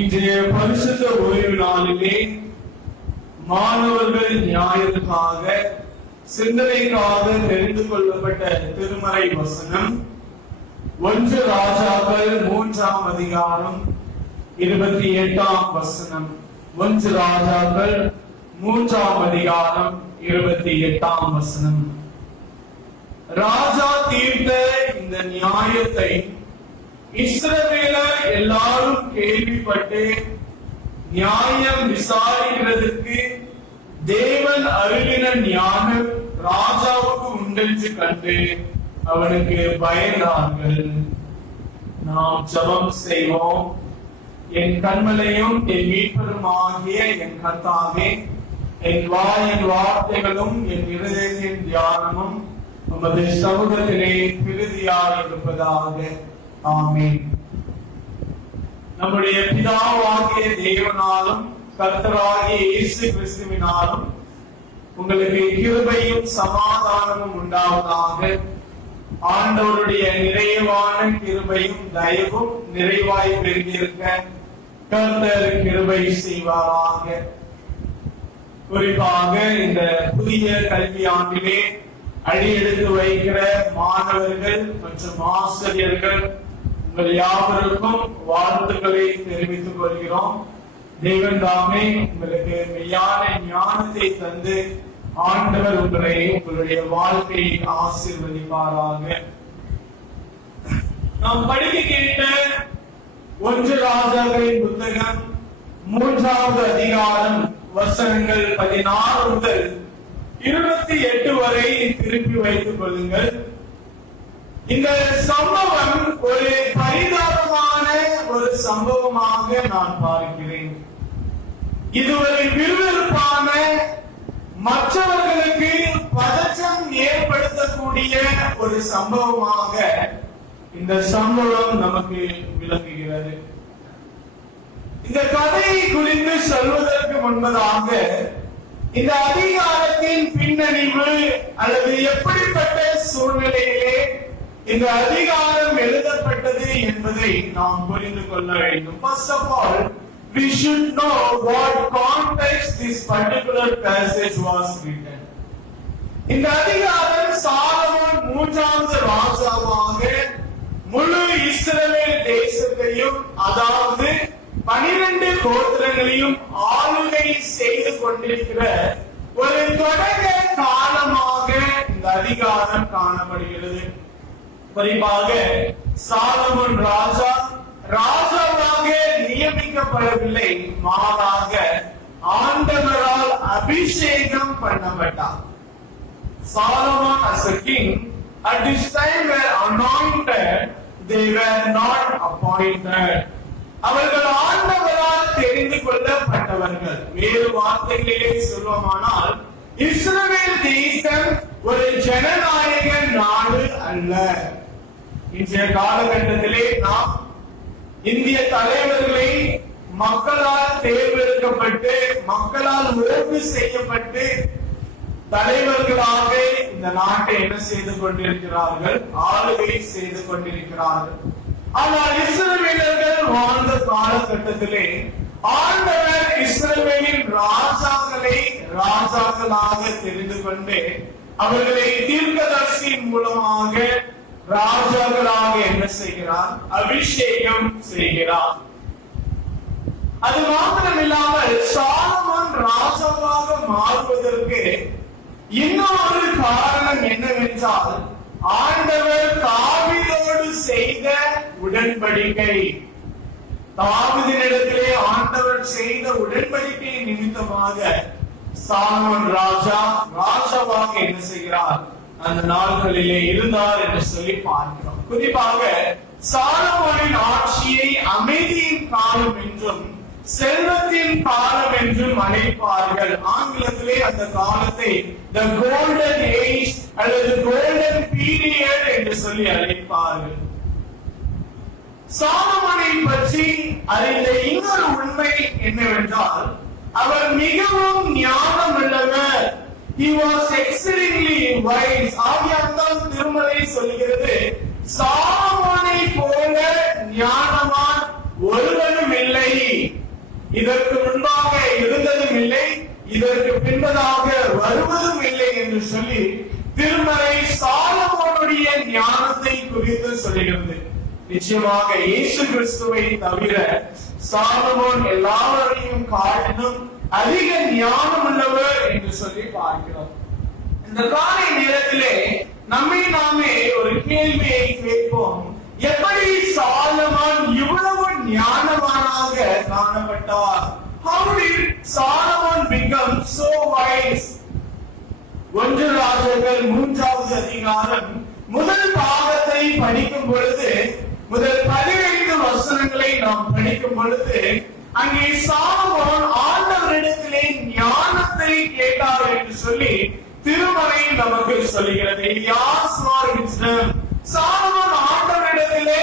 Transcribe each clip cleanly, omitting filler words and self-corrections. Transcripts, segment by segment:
இன்றைய பரிசுத்த ஓய்வு நாளிலே மாணவர்கள் ஞாயிற்காக சிந்தனைக்காக தெரிந்து கொள்ளப்பட்ட திருமறை வசனம் 1 ராஜாக்கள் 3ஆம் அதிகாரம் 28ஆம் வசனம். 1 ராஜாக்கள் 3ஆம் அதிகாரம் 28ஆம் வசனம். ராஜா தீர்த்த இந்த நியாயத்தை இஸ்ரவேலர் எல்லாரும் கேள்விப்பட்டு நியாயம் விசாரிக்கிறதுக்கு தேவன் அருளின ஞானம் ராஜாவுக்கு உண்டென்று கண்டு அவனுக்கு பயந்தார்கள். நாம் ஜெபம் செய்வோம். என் கண்மலையும் என் மீட்பருமாகிய என் கர்த்தாவே, என் வாயின் வார்த்தைகளும் என் இருதயத்தின் தியானமும் உமது சமூகத்திலே பிரதியாக இருப்பதாக. ஆமென். நம்முடைய பிதாவாகிய தேவனாலும் கர்த்தராகிய இயேசு கிறிஸ்துவினாலும் உங்களுக்கு கிருபையும் சமாதானமும் உண்டாவதாக. ஆண்டவருடைய நிறைவான கிருபையும் தயவும் நிறைவாய் பெருகியிருக்க கர்த்தர் கிருபை செய்வாராக. குறிப்பாக இந்த புதிய கல்வி ஆண்டிலே அடியெடுத்து வைக்கிற மாணவர்கள் மற்றும் ஆசிரியர்கள் உங்கள் யாவருக்கும் வாழ்த்துக்களை தெரிவித்துக் கொள்கிறோம். தேவன் தாமே உங்களுக்கு மெய்யான ஞானத்தை தந்து ஆண்டவர் உங்களை உங்களுடைய வாழ்க்கையை ஆசீர்வதிப்பாராக. நாம் படிக்க கேட்ட 1 ராஜாக்களின் புத்தகம் 3ஆவது அதிகாரம் வசனங்கள் 16 முதல் 28 வரை திருப்பி வைத்துக் கொள்ளுங்கள். இந்த சம்பவம் ஒரு பரிதாபமான ஒரு சம்பவமாக நான் பார்க்கிறேன். இது ஒரு விறுவிறுப்பான, மற்றவர்களுக்கு பதற்றம் ஏற்படுத்தக்கூடிய ஒரு சம்பவமாக இந்த சம்பவம் நமக்கு விளங்குகிறது. இந்த கதையை குறித்து சொல்வதற்கு முன்பதாக இந்த அதிகாரத்தின் பின்னணிவு அல்லது எப்படிப்பட்ட சூழ்நிலையிலே இந்த அதிகாரம் எழுதப்பட்டது என்பதை நாம் புரிந்து கொள்ள வேண்டும். First of all, we should know what context this particular passage was written. இந்த அதிகாரம் சாலமோன் 3வது ராஜாவாக முழு இஸ்ரவேல் தேசத்தையும், அதாவது 12 கோத்திரங்களையும் ஆளுகை செய்து கொண்டிருக்கிற ஒரு தொடக்க காலமாக இந்த அதிகாரம் காணப்படுகிறது. குறிப்பாக சாலமோன் ராஜாவாக நியமிக்கப்படவில்லை, மாறாக ஆண்டவரால் அபிஷேகம் பண்ணப்பட்டார். Solomon as a king at this time were anointed, they were not appointed. அவர்கள் ஆண்டவரால் தெரிந்து கொள்ளப்பட்டவர்கள். வேறு வார்த்தைகளிலே சொல்வோமானால் இஸ்ரவேல் தேசம் ஒரு ஜனநாயக நாடு அல்ல. இன்றைய காலகட்டத்திலே நாம் இந்திய தலைவர்களை மக்களால் தேர்ந்தெடுக்கப்பட்டு மக்களால் ஓட்டு செய்யப்பட்டு தலைவர்களாக இந்த நாட்டை என்ன செய்து கொண்டிருக்கிறார்கள்? ஆளுகை செய்து கொண்டிருக்கிறார்கள். ஆனால் இஸ்ரவேலர்கள் வாழ்ந்த காலகட்டத்திலே ஆண்டவர் இஸ்ரவேலின் ராஜாக்களை ராஜாக்களாக தெரிந்து கொண்டு அவர்களை தீர்க்கதரிசியின் மூலமாக ராஜாக்களாக என்ன செய்கிறார்? அபிஷேகம் செய்கிறார். அது மாத்திரமில்லாமல் சாலமோன் ராஜாவாக மாறுவதற்கு இன்னொரு காரணம் என்னவென்றால் ஆண்டவர் தாவீதோடு செய்த உடன்படிக்கை. தாவீதினிடத்திலே ஆண்டவர் செய்த உடன்படிக்கை நிமித்தமாக சாலமோன் ராஜாவாக என்ன செய்கிறார்? அந்த நாட்களிலே இருந்தார் என்று சொல்லி பார்க்கிறோம். குறிப்பாக சாலமோனின் ஆட்சியை அமைதியின் காலம் என்றும் செல்வத்தின் காலம் என்றும் அழைப்பார்கள். ஆங்கிலத்திலே அந்த காலத்தை the golden age அல்லது golden period என்று சொல்லி அழைப்பார்கள். சாலமோனை பற்றி அறிந்த இன்னொரு உண்மை என்னவென்றால் அவர் மிகவும் ஞானம் உள்ளவர். He was exceedingly wise. ஆகியால்தான் சொல்கிறது, சாலமோனை போல ஞானவான் ஒருவனும் இல்லை, இதற்கு முன்பாக இருந்ததும் இல்லை, இதற்கு பின்பதாக வருவதும் இல்லை என்று சொல்லி திருமறை சாலமோனுடைய ஞானத்தை குறித்து சொல்கிறது. நிச்சயமாக இயேசு கிறிஸ்துவை தவிர சாலமோன் எல்லாரையும் காட்டிலும் அதிக ஞானம் உள்ளவர் என்று சொல்லி பார்க்கிறோம். இந்த காலை நேரத்திலே நம்மை நாமே ஒரு கேள்வியை கேட்போம், எப்படி சாலமோன் இவ்வளவு ஞானவானாக காணப்பட்டார்? How did Solomon become so wise? 1 ராஜாக்கள் 3வது அதிகாரம் முதல் பாகத்தை படிக்கும் பொழுது, முதல் 15 வசனங்களை நாம் படிக்கும் பொழுது, அங்கே சாலமோன் ஆண்டவரிடத்திலே ஞானத்தை கேட்டார் என்று சொல்லி திருமறை நமக்கு சொல்லுகிறது. சாலமோன் ஆண்டவரிடத்திலே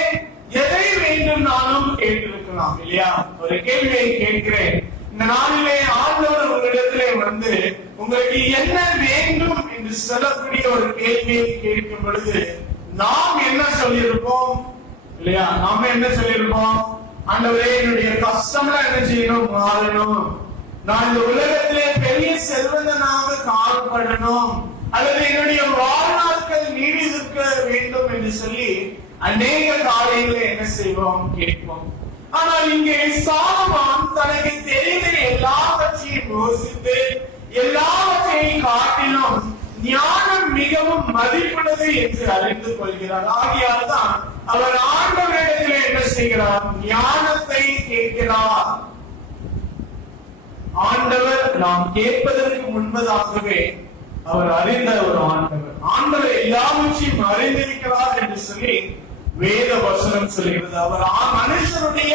எதை வேண்டும் நானும் கேட்டிருக்கலாம் இல்லையா? ஒரு கேள்வியை கேட்கிறேன். இந்த நாளிலே ஆண்டவர் உங்களிடத்திலே வந்து உங்களுக்கு என்ன வேண்டும் என்று சொல்லக்கூடிய ஒரு கேள்வியை கேட்கும் பொழுது நாம் என்ன சொல்லியிருப்போம் இல்லையா? நாம என்ன சொல்லியிருப்போம்? ஆண்டவரே, என்னுடைய கஷ்டம்லாம் என்ன செய்யணும்? மாறணும். நான் இந்த உலகத்திலே பெரிய செல்வந்தனாக காணப்படணும், அல்லது என்னுடைய வாழ்நாட்கள் நீடித்திருக்க வேண்டும் என்று சொல்லி அநேக காரியங்களை என்ன செய்வோம்? கேட்போம். ஆனால் இங்கே சாலமோன் தனக்கு தெரிந்த எல்லாவற்றையும் யோசித்து எல்லாவற்றையும் காட்டிலும் ஞானம் மிகவும் மதிப்புள்ளது என்று அறிந்து கொள்கிறார். ஆகையால் தான் அவர் ஆண்டவரிடத்தில் என்ன செய்கிறார்? ஞானத்தை கேட்கிறார். ஆண்டவர் நாம் கேட்பதற்கு முன்பதாகவே அவர் அறிந்த ஒரு ஆண்டவர். ஆண்டவர் எல்லாவற்றையும் அறிந்திருக்கிறார் என்று சொல்லி வேத வசனம் சொல்கிறது. அவர் மனுஷனுடைய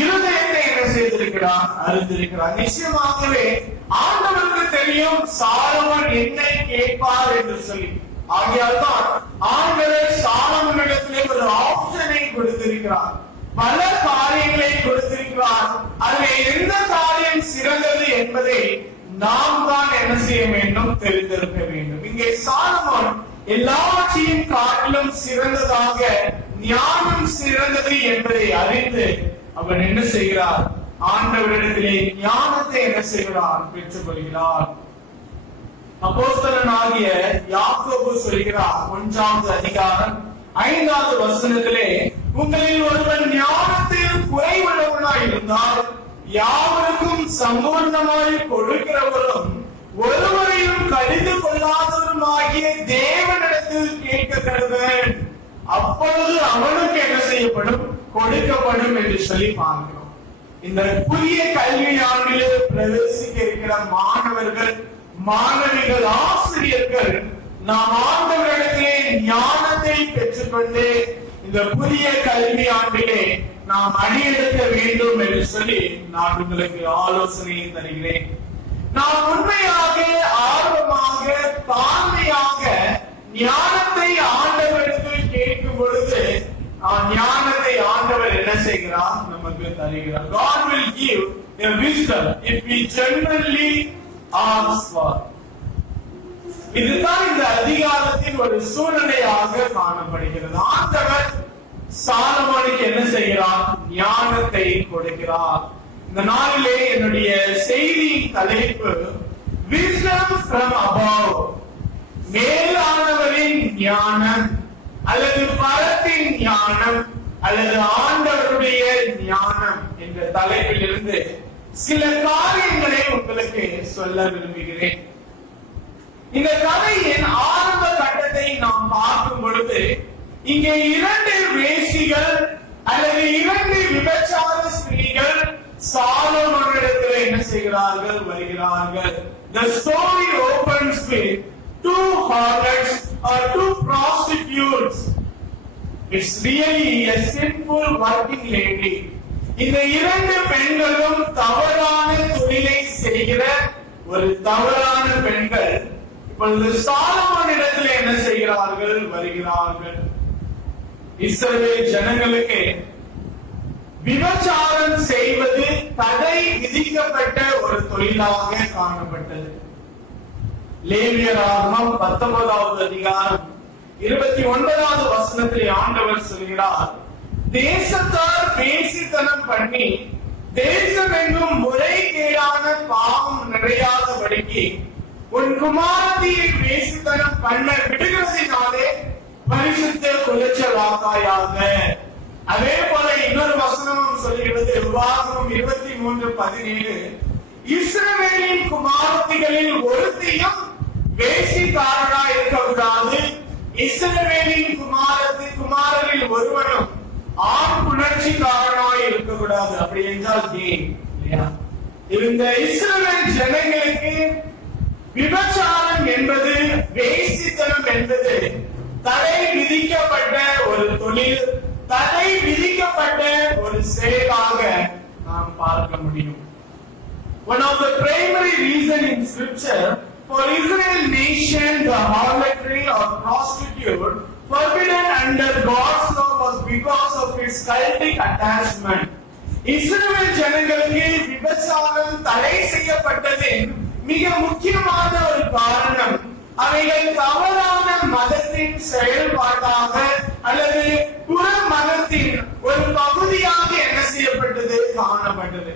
இருதயத்தை என்ன செய்திருக்கிறார்? அறிந்திருக்கிறார். நிச்சயமாகவே ஆண்டவருக்கு தெரியும் சாலமோன் என்ன கேட்பார் என்று சொல்லி. ஆகையால் தான் ஆண்டவர் சாலமோனிடத்திலே ஒரு ஆப்ஷனை கொடுத்திருக்கிறார், பல காரியங்களை கொடுத்திருக்கிறார். அதில் எந்த காரியம் சிறந்தது என்பதை நாம் தான் என்ன செய்ய வேண்டும்? தெரிந்திருக்க வேண்டும். இங்கே சாலமோன் எல்லாவற்றையும் காட்டிலும் சிறந்ததாக ஞானம் சிறந்தது என்பதை அறிந்து அவர் என்ன செய்கிறார்? ஆண்டவரிடத்திலே ஞானத்தை என்ன செய்கிறார்? பெற்றுக் கொள்கிறார். அப்போஸ்தலனாகிய யாக்கோபு சொல்கிறார் 1வது அதிகாரம் 5வது வசனத்திலே, உங்களில் ஒருவன் ஞானத்தில் குறைவுள்ளவனாய் இருந்தால் யாவருக்கும் சம்பூர்ணமாய் கொடுக்கிறவரும் ஒருவரையும் கடிந்து கொள்ளாதவருமாகிய தேவனிடத்தில் கேட்க கடவன், அப்பொழுது அவனுக்கு என்ன செய்யப்படும்? கொடுக்கப்படும் என்று சொல்லி பார்க்கிறோம். இந்த புதிய கல்வி ஆண்டிலே பிரவேசிக்க இருக்கிற மாணவர்கள், மாணவிகள், ஆசிரியர்கள் நாம் ஆண்டவரிடத்திலே ஞானத்தை பெற்றுக்கொண்டு இந்த புதிய கல்வி ஆண்டிலே நாம் அடியெடுக்க வேண்டும் என்று சொல்லி நான் உங்களுக்கு ஆலோசனை தருகிறேன். நாம் உண்மையாக, ஆர்வமாக, தாழ்மையாக ஞானத்தை ஆண்டவரிடத்தில் கேட்கும் பொழுது ஞானத்தை ஆண்டவர் என்ன செய்கிறார்? நமக்கு தருகிறார். God will give a wisdom if we genuinely ask for. இதுதான் இந்த அதிகாரத்தின் ஒரு சூழ்நிலையாக காணப்படுகிறது. ஆண்டவர் சாலமோனுக்கு என்ன செய்கிறார்? ஞானத்தை கொடுக்கிறார். இந்த நாளிலே என்னுடைய செய்தி தலைப்பு Wisdom from above, மேலானவரின் ஞானம் அல்லது பரத்தின் ஞானம் அல்லது ஆண்டவருடைய ஞானம் என்ற தலைப்பில் இருந்து சில காரியங்களை உங்களுக்கு சொல்ல விரும்புகிறேன். இந்த கதையின் ஆரம்ப கட்டத்தை நாம் பார்க்கும் பொழுது இங்கே 2 வேசிகள் அல்லது 2 விபச்சார ஸ்திரீகள் சாலமோனிடத்தில் என்ன செய்கிறார்கள்? வருகிறார்கள். The story opens with 2 harlots or 2 prostitutes. It's really a sinful working lady. இந்த 2 பெண்களும் தவறான தொழிலை செய்கிற ஒரு தவறான பெண்கள் இப்பொழுது சாலமோனிடத்தில் என்ன செய்கிறார்கள்? வருகிறார்கள். இஸ்ரவேல் ஜனங்களுக்கு விபச்சாரம் செய்வது தடை விதிக்கப்பட்ட ஒரு தொழிலாக காணப்பட்டது. லேவியராகமம் 19வது அதிகாரம் 29வது வசனத்தில் ஆண்டவர் சொல்கிறார், தேசத்தார் வேசித்தனம் பண்ணி தேசமெங்கும் முறைகேடான பாவம் நிறையாதபடிக்கு உன் குமாரத்தியை வேசித்தனம் பண்ண விடுகிறதினாலே பரிசுத்த குலைச்சலாக்காயாக. அதே போல இன்னொரு வசனமும் சொல்கிறது, உபாகமம் 23:17, இஸ்ரவேலின் குமாரத்திகளில் ஒருத்தையும் வேசிக்காரராய் இருக்கக்கூடாது, இஸ்ரவேலின் குமாரரில் ஒருவனும் ஆண் புணர்ச்சிக்காரனாய் இருக்கக்கூடாது. அப்படி என்றால் இந்த இஸ்ரவேல் ஜனங்களுக்கு விபச்சாரம் என்பது, வேசித்தனம் என்பது தடை விதிக்கப்பட்ட ஒரு தொழில், தடை விதிக்கப்பட்ட ஒரு செயலாக நாம் பார்க்க முடியும். One of the primary reason in scripture for Israel nation the harlotry or prostitute forbidden under God's law was because of its cultic attachment. இஸ்ரவேல் ஜனங்களுக்கு விபச்சாரம் தடை செய்யப்பட்டதின் மிக முக்கியமான ஒரு காரணம், அவைகள் தவறான மதத்தின் செயல்பாட்டாக அல்லது புற மதத்தின் ஒரு பகுதியாக என்ன செய்யப்பட்டது, காணப்பட்டது.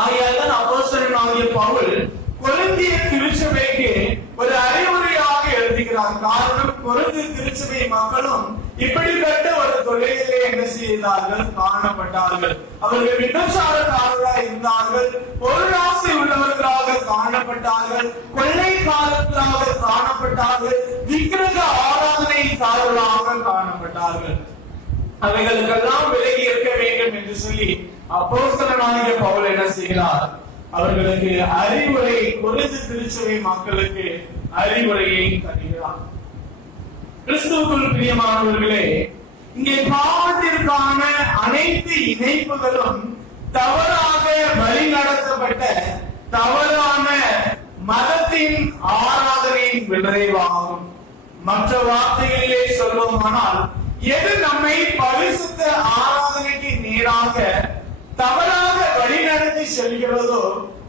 ஆகையால் அப்போஸ்தலனாகிய பவுல் கொரிந்திய திருச்சபைக்கு ஒரு அறிவுரையாக எழுதுகிறார். காரணம், கொரிந்து திருச்சபை மக்களும் இப்படிப்பட்ட ஒரு தொழிலிலே என்ன செய்தார்கள், காணப்பட்டார்கள். அவர்கள் விபச்சாரக்காரர்களாக இருந்தார்கள், பொருளாசை உள்ளவர்களாக காணப்பட்டார்கள், கொள்ளைக்காரர்களாக காணப்பட்டார்கள், விக்கிரக ஆராதனைக்காரர்களாக காணப்பட்டார்கள். அவைகளுக்கெல்லாம் விலகி இருக்க வேண்டும் என்று சொல்லி அப்போஸ்தலனாகிய பவுல் என்ன செய்கிறார், அவர்களுக்கு அறிவுரை, கொரிந்து திருச்சபை மக்களுக்கு அறிவுரையை தருகிறார். கிறிஸ்துவுக்குள் பிரியமானவர்களே, இங்கே பாவத்திற்கான அனைத்து இணைப்புகளும் தவறாக வழிநடத்தப்பட்ட தவறான மதத்தின் ஆராதனையின் விளைவாகும். மற்ற வார்த்தைகளிலே சொல்வோமானால், எது நம்மை பரிசுத்த ஆராதனைக்கு நேராக தவறாக வழிநடத்தி செல்கிறதோ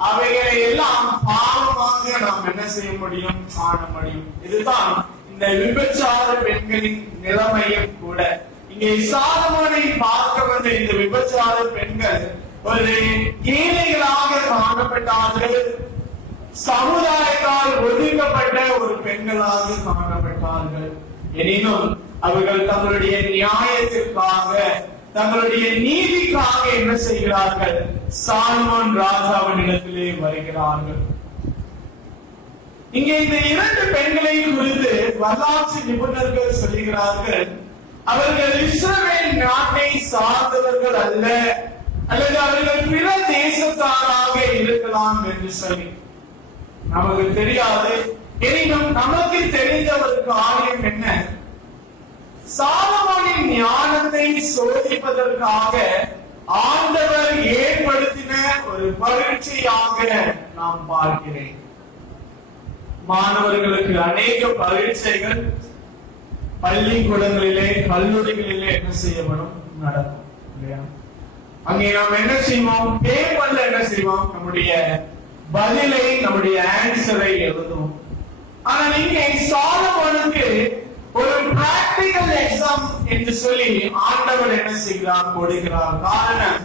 அவைகளை எல்லாம் பாவமாக நாம் என்ன செய்ய முடியும், காண முடியும். இதுதான் இந்த விபச்சார பெண்களின் நிலைமையும் கூட. இங்கே சாலமோனை பார்க்க வந்த இந்த விபச்சார பெண்கள் ஒரு ஏழைகளாக காணப்பட்டார்கள், சமுதாயத்தால் ஒதுக்கப்பட்ட ஒரு பெண்களாக காணப்பட்டார்கள். எனினும் அவர்கள் தங்களுடைய நியாயத்திற்காக, தங்களுடைய நீதிக்காக என்ன செய்கிறார்கள், சாலமோன் ராஜாவினிடத்திலே வருகிறார்கள். இங்கே இந்த இரண்டு பெண்களை குறித்து வரலாற்று நிபுணர்கள் சொல்கிறார்கள், அவர்கள் இஸ்ரவேல் நாட்டை சார்ந்தவர்கள் அல்ல, அல்லது அவர்கள் பிற தேசத்தாராக இருக்கலாம் என்று சொல்லி நமக்கு தெரியாது. எனினும் நமக்கு தெரிந்த ஒரு காரியம் என்ன, சாலமோனின் ஞானத்தை சோதிப்பதற்காக ஆண்டவர் ஏற்படுத்தின ஒரு பரீட்சையாக நாம் பார்க்கிறேன். மாணவர்களுக்கு அநேக பரீட்சைகள் பள்ளிக்கூடங்களிலே, கல்லூரிகளிலே என்ன செய்யப்படும், நடக்கும் இல்லையா? அங்கே நாம் என்ன செய்வோம், பேப்பர்ல என்ன செய்வோம், நம்முடைய பதிலை, நம்முடைய ஆன்சரை எழுதுவோம். ஆனால் இங்கே சாலமோனுக்கு ஒரு பிராக்டிகல் எக்ஸாம் என்று சொல்லி ஆண்டவர் என்ன செய்கிறார், கொடுக்கிறார். காரணம்,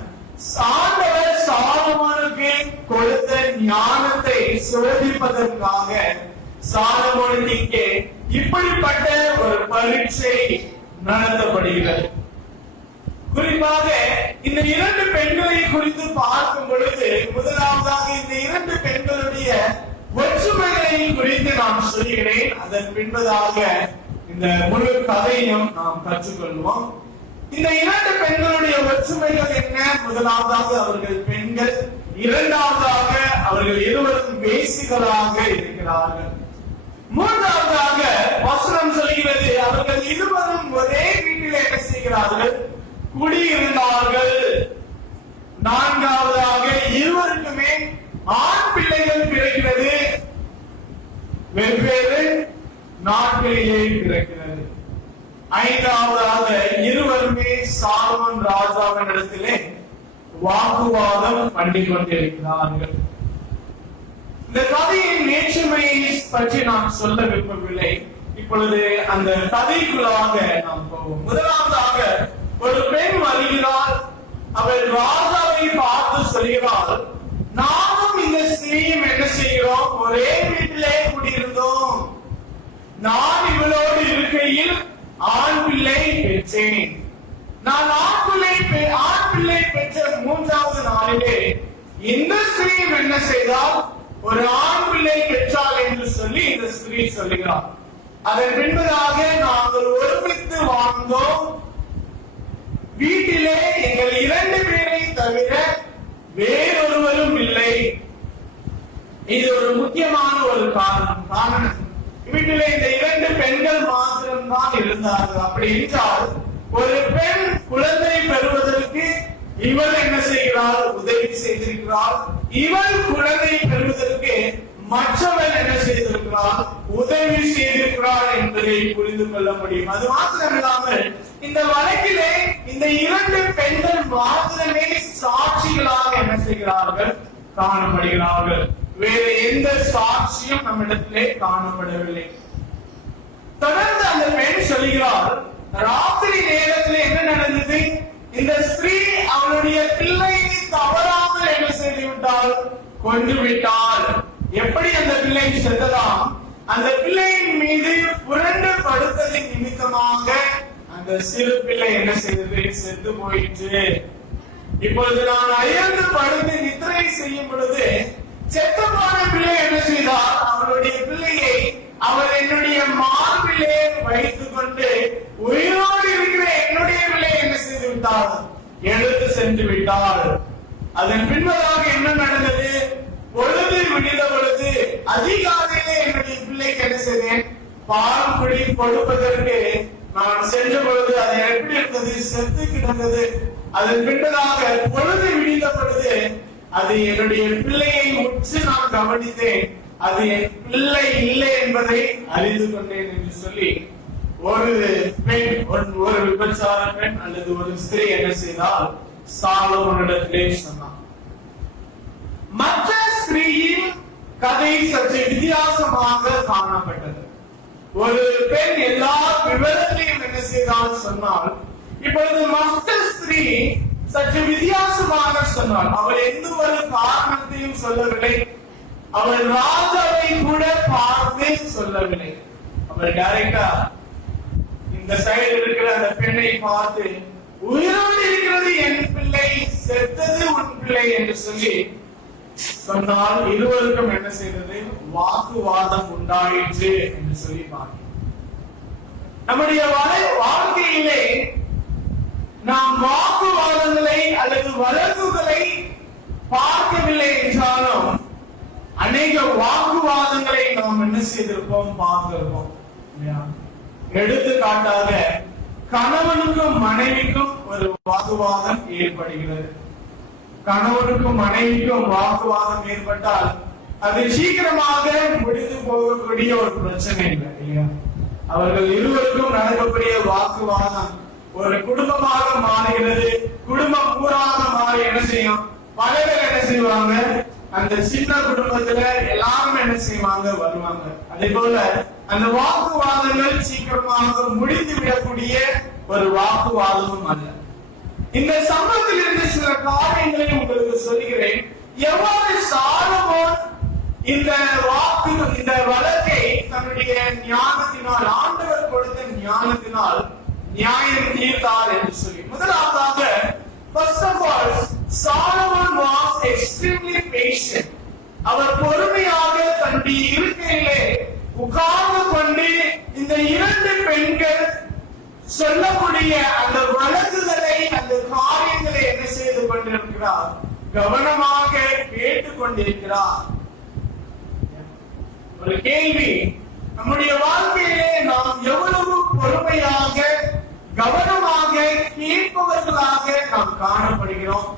ஆண்டவர் சாலமோனுக்கு கொடுத்த ஞானத்தை சோதிப்பதற்காக சாலமோனுக்கு இங்கே இப்படிப்பட்ட ஒரு பரீட்சை நடத்தப்படுகிறது. குறிப்பாக இந்த இரண்டு பெண்களை குறித்து பார்க்கும் பொழுது, முதலாவதாக இந்த இரண்டு பெண்களுடைய ஒற்றுமைகளை குறித்து நான் சொல்கிறேன். அதன் பின்பதாக இந்த முழு கதையும் நாம் கற்றுக்கொள்வோம். இந்த இரண்டு பெண்களுடைய ஒற்றுமைகள் என்ன? முதலாவதாக அவர்கள் பெண்கள், இரண்டாவதாக அவர்கள் இருவரும் வேசிகளாக இருக்கிறார்கள். மூன்றாவதாக வசனம் சொல்கிறது, அவர்கள் இருவரும் ஒரே வீட்டில் என்ன செய்கிறார்கள், குடியிருந்தார்கள். நான்காவதாக இருவருக்குமே ஆண் பிள்ளைகள் பிறக்கிறது, வெவ்வேறு நாட்களிலே பிறக்கிறது. ஐந்தாவதாக இருவருமே சாலமோன் ராஜாவின் இடத்திலே வாக்குவாதம் பண்ணி கொண்டிருக்கிறார்கள். இந்த கதையின் வேற்றுமையை பற்றி நான் சொல்ல விரும்பவில்லை. இப்பொழுது அந்த கதைக்குள்ளாக நாம் போவோம். முதலாவதாக ஒரு பெண் வருகிறாள். அவள் ராஜாவை பார்த்து சொல்கிறாள், நானும் இந்த ஸ்திரீயும் என்ன செய்கிறோம்? ஒரே வீட்டிலே குடியிருந்தோம். நான் இவளோடு இருக்கையில் ஆண் பிள்ளை பெற்றேன். நான் ஆண் பிள்ளை பெற்ற 3வது நாளிலே இந்த ஸ்திரீ என்ன செய்தால் ஒரு ஆண் பிள்ளை பெற்றாள் என்று சொல்லி இந்த ஸ்திரீ சொல்லுகிறார். அதன் பின்பதாக நாங்கள் ஒருமித்து வாழ்ந்தோம். வீட்டிலே எங்கள் 2 பேரை தவிர வேறொருவரும் இல்லை. இது ஒரு முக்கியமான ஒரு காரணம். வீட்டிலே இந்த 2 பெண்கள் மாத்திரம்தான் இருந்தார்கள். அப்படி என்றால் ஒரு பெண் குழந்தை பெறுவதற்கு இவள் என்ன செய்கிறாள்? உதவி செய்திருக்கிறாள். இவள் குழந்தை பெறுவதற்கு மற்றவள் என்ன செய்திருக்கிறாள்? உதவி செய்திருக்கிறாள் என்பதை புரிந்து கொள்ள முடியும். அது மாத்திரமில்லாமல் இந்த வழக்கிலே இந்த 2 பெண்கள் மாத்திரமே சாட்சிகளாக என்ன செய்கிறார்கள்? காணப்படுகிறார்கள். வேறு எந்த சாட்சியும் நம்மிடத்திலே காணப்படவில்லை. தொடர்ந்து அந்த பெண் சொல்கிறார், ராத்திரி நேரத்தில் என்ன நடந்தது? இந்த ஸ்திரீ அவளுடைய பிள்ளையை தவறாமல் என்ன செய்து விட்டாள்? கொண்டு விட்டாள். எப்படி அந்த பிள்ளை செத்ததாம்? அந்த பிள்ளையின் மீது புரண்டு படுத்ததின் நிமித்தமாக அந்த சிறு பிள்ளை என்ன செய்தது? செத்து போயிற்று. இப்பொழுது நான் அயர்ந்து படுத்து நித்திரை செய்யும் பொழுது செத்தமான பிள்ளை என்ன செய்தார்? அவளுடைய பிள்ளையை அவள் என்னுடைய மார்பிலே வைத்துக் கொண்டு உயிரோடு இருக்கிற என்னுடைய பிள்ளையை என்ன செய்து விட்டாள்? எடுத்து சென்று விட்டாள். அதன் பின்பதாக என்ன நடந்தது? பொழுது விடிந்த பொழுது அதிகாலையிலே என்னுடைய பிள்ளைக்கு என்ன செய்தேன்? பால் குடி கொடுப்பதற்கு நான் சென்ற பொழுது அது எப்படி இருந்தது? செத்து கிடந்தது. அதன் பின்பதாக பொழுது விடிந்த பொழுது அது என்னுடைய பிள்ளையை உற்று நான் கவனித்தேன். அது என் பிள்ளை இல்லை என்பதை அறிந்து கொண்டேன் என்று சொல்லி ஒரு பெண், ஒரு விபச்சார பெண் அல்லது ஒரு ஸ்திரீ என்ன செய்தால் சாலோமோனிடத்திலே சொன்னார். மற்ற ஸ்திரீயின் கதை சற்று வித்தியாசமாக காணப்பட்டது. ஒரு பெண் எல்லா விவரங்களையும் என்ன செய்தால் சொன்னால், இப்பொழுது மற்ற ஸ்திரீ சற்று வித்தியாசமாக சொன்னாள். அவள் எந்த ஒரு காரணத்தையும் சொல்லவில்லை. அவள் ராஜாவை கூட பார்த்து சொல்லவில்லை. அவள் டைரக்டா இந்த சைடு இருக்கிற அந்த பெண்ணை பார்த்து, உயிரோடு இருக்கிறது என் பிள்ளை, செத்தது உன் பிள்ளை என்று சொல்லி சொன்னால் இருவருக்கும் என்ன செய்தது? வாக்குவாதம் உண்டாயிற்று என்று சொல்லி பார்க்கிறோம். நம்முடைய வாழ்க்கையிலே நாம் வாக்குவாதங்களை அல்லது வழக்குகளை பார்க்கவில்லை என்றாலும் அநேக வாக்குவாதங்களை நாம் என்ன செய்திருப்போம்? பார்த்திருப்போம். எடுத்துக்காட்டாக கணவனுக்கும் மனைவிக்கும் ஒரு வாக்குவாதம் ஏற்படுகிறது. கணவனுக்கும் மனைவிக்கும் வாக்குவாதம் ஏற்பட்டால் அது சீக்கிரமாக முடிந்து போகக்கூடிய ஒரு பிரச்சனை இல்லை இல்லையா? அவர்கள் இருவருக்கும் நடக்கக்கூடிய வாக்குவாதம் ஒரு குடும்பமாக மாறுகிறது. குடும்பம் பூராக மாறி என்ன செய்யும்? பல பேர் என்ன செய்வாங்க? அந்த சின்ன குடும்பத்துல எல்லாரும் என்ன செய்வாங்க? வருவாங்க. அதே போல அந்த வாக்குவாதங்கள் சீக்கிரமாக முடிந்து விடக்கூடிய ஒரு வாக்குவாதமும் அல்ல. இந்த சம்பவத்தில் இருந்து சில காரியங்களை உங்களுக்கு சொல்கிறேன். எவ்வாறு சாலமோன் இந்த வழக்கை தன்னுடைய ஞானத்தினால், ஆண்டவர் கொடுத்த ஞானத்தினால் நியாயம் தீர்த்தார் என்று சொல்லி. முதலாவதாக, first of all, Solomon was extremely patient. அவர் பொறுமையாக தன்னுடைய இருக்கையிலே உட்கார்ந்து கொண்டு இந்த 2 பெண்கள் சொல்லக்கூடிய அந்த வழக்குகளை, அந்த காரியங்களை என்ன செய்து கொண்டிருக்கிறார்? கவனமாக கேட்டுக் கொண்டிருக்கிறார். ஒரு கேள்வி, நம்முடைய வாழ்க்கையிலே நாம் எவ்வளவு பொறுமையாக கவனமாக கேட்பவர்களாக நாம் காணப்படுகிறோம்